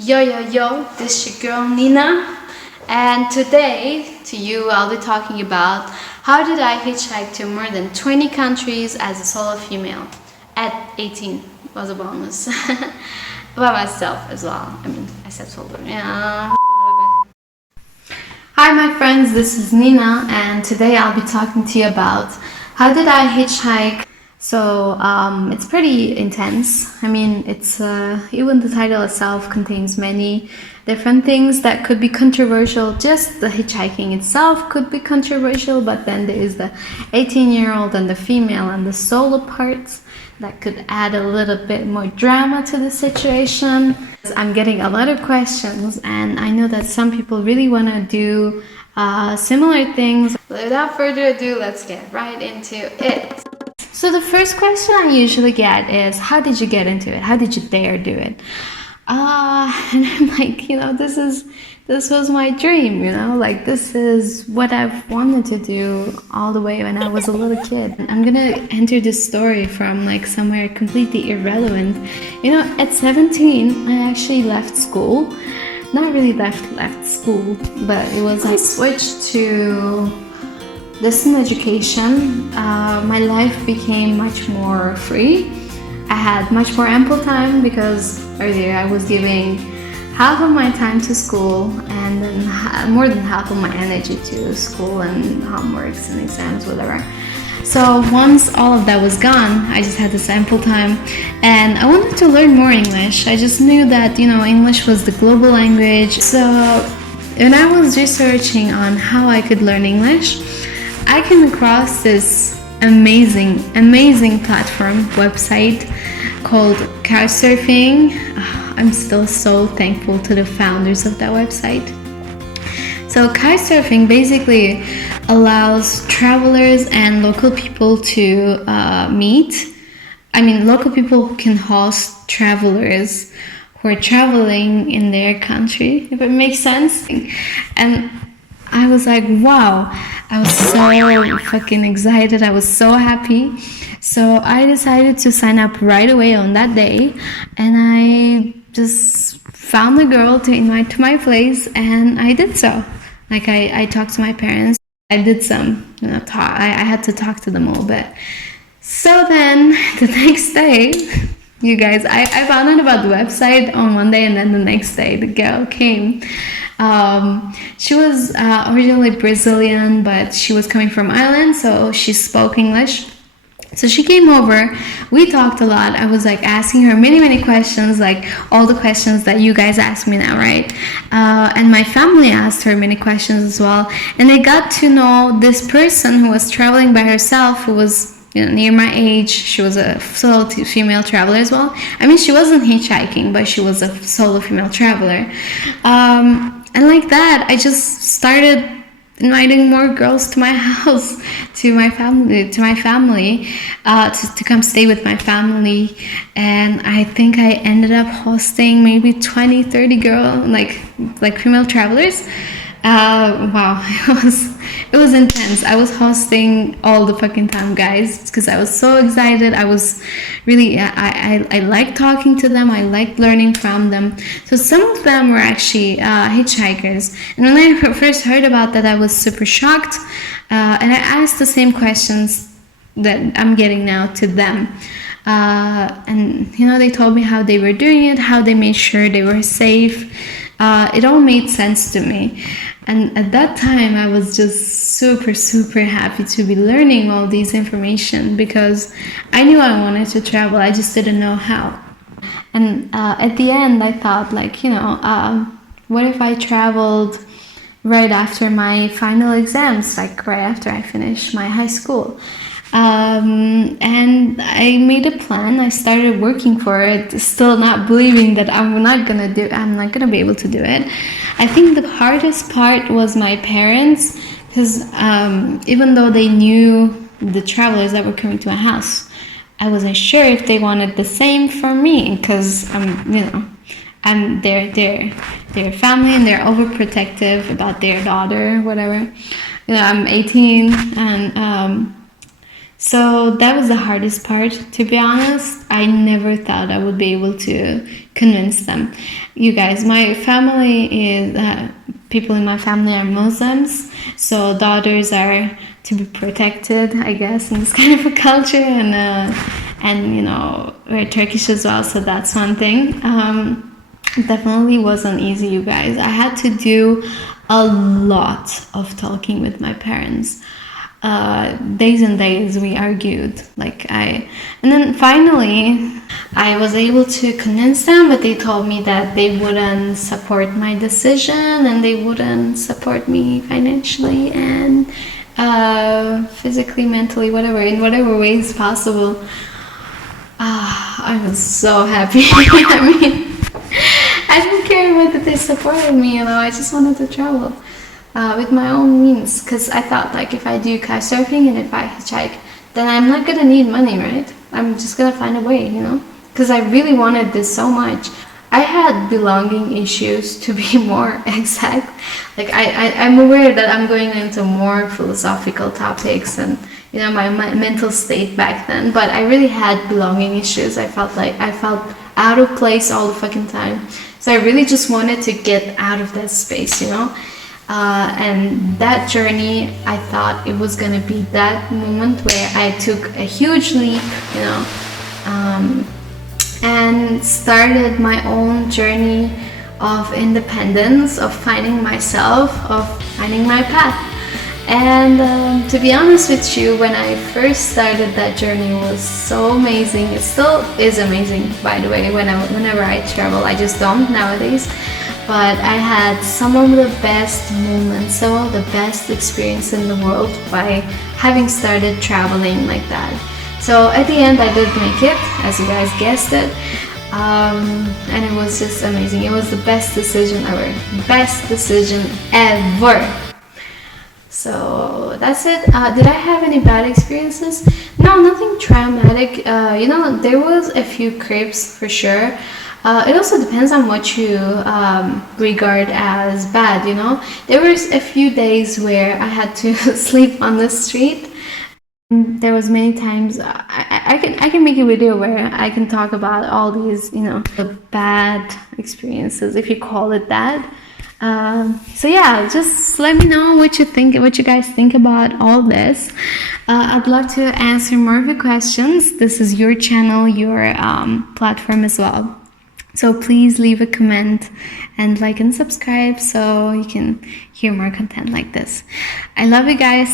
Yo yo yo, this is your girl Nina, and today to you I'll be talking about how did I hitchhike to more than 20 countries as a solo female at 18 was a bonus. By myself as well. I mean, I said solo. Yeah. Hi my friends, this is Nina, and today I'll be talking to you about how did I hitchhike. So it's pretty intense. I mean, it's even the title itself contains many different things that could be controversial. Just the hitchhiking itself could be controversial, but then there is the 18-year-old and the female and the solo parts that could add a little bit more drama to the situation. I'm getting a lot of questions, and I know that some people really want to do similar things. Without further ado, let's get right into it. So the first question I usually get is, how did you get into it? How did you dare do it? And I'm like, this was my dream, like this is what I've wanted to do all the way when I was a little kid. I'm gonna enter this story from like somewhere completely irrelevant. At 17, I actually left school. Not really left school, but it was I switched to distance education. My life became much more free. I had much more ample time because earlier I was giving half of my time to school and then more than half of my energy to school and homeworks and exams, whatever. So once all of that was gone, I just had this ample time and I wanted to learn more English. I just knew that, English was the global language. So when I was researching on how I could learn English, I came across this amazing platform website called Couchsurfing. I'm still so thankful to the founders of that website. So Couchsurfing basically allows travelers and local people to meet. I mean, local people can host travelers who are traveling in their country, if it makes sense. And I was like, wow, I was so fucking excited. I was so happy. So I decided to sign up right away on that day. And I just found a girl to invite to my place. And I did so. Like I talked to my parents. I did some, I had to talk to them a little bit. So then the next day, you guys, I found out about the website on one day, and then the next day the girl came. She was originally Brazilian, but she was coming from Ireland, so she spoke English. So she came over, we talked a lot. I was like asking her many questions, like all the questions that you guys ask me now, right? And my family asked her many questions as well. And I got to know this person who was traveling by herself, who was near my age. She was a solo female traveler as well. I mean, she wasn't hitchhiking, but she was a solo female traveler. And like that, I just started inviting more girls to my house, to my family, to come stay with my family. And I think I ended up hosting maybe 20-30 girls, like female travelers. Wow, it was intense. I was hosting all the fucking time, guys, because I was so excited. I was really, I liked talking to them. I liked learning from them. So some of them were actually hitchhikers. And when I first heard about that, I was super shocked. And I asked the same questions that I'm getting now to them. And they told me how they were doing it, how they made sure they were safe. It all made sense to me. And at that time, I was just super happy to be learning all these information because I knew I wanted to travel. I just didn't know how. And at the end, I thought, what if I traveled right after my final exams, like right after I finished my high school? And I made a plan. I started working for it, still not believing that I'm not gonna be able to do it. I think the hardest part was my parents, because even though they knew the travelers that were coming to my house, I wasn't sure if they wanted the same for me, because I'm their family and they're overprotective about their daughter, whatever. I'm 18 and So that was the hardest part, to be honest. I never thought I would be able to convince them. You guys, my family is, people in my family are Muslims, so daughters are to be protected, I guess, in this kind of a culture, and you know, we're Turkish as well, so that's one thing. Definitely wasn't easy, you guys. I had to do a lot of talking with my parents. Days and days we argued, and then finally I was able to convince them, but they told me that they wouldn't support my decision and they wouldn't support me financially and physically, mentally, whatever, in whatever ways possible. I was so happy. I mean, I didn't care whether they supported me, you know, I just wanted to travel with my own means, because I thought, like, if I do kite surfing and if I hitchhike, then I'm not gonna need money, right? I'm just gonna find a way, you know, because I really wanted this so much. I had belonging issues, to be more exact. Like, I'm aware that I'm going into more philosophical topics and, you know, my mental state back then, but I really had belonging issues. I felt out of place all the fucking time. So I really just wanted to get out of that space, you know. And that journey, I thought it was gonna be that moment where I took a huge leap, you know, and started my own journey of independence, of finding myself, of finding my path. And to be honest with you, when I first started that journey, it was so amazing. It still is amazing, by the way, whenever I travel. I just don't nowadays. But I had some of the best moments, some of the best experience in the world by having started traveling like that. So at the end, I did make it, as you guys guessed it. And it was just amazing. It was the best decision ever. Best decision ever. So that's it. Did I have any bad experiences? No, nothing traumatic. You know, there was a few creeps for sure. It also depends on what you regard as bad, you know. There was a few days where I had to sleep on the street. There was many times I can make a video where I can talk about all these, you know, the bad experiences, if you call it that. So yeah, just let me know what you guys think about all this. I'd love to answer more of your questions. This is your channel, your platform as well. So please leave a comment and like and subscribe so you can hear more content like this. I love you guys.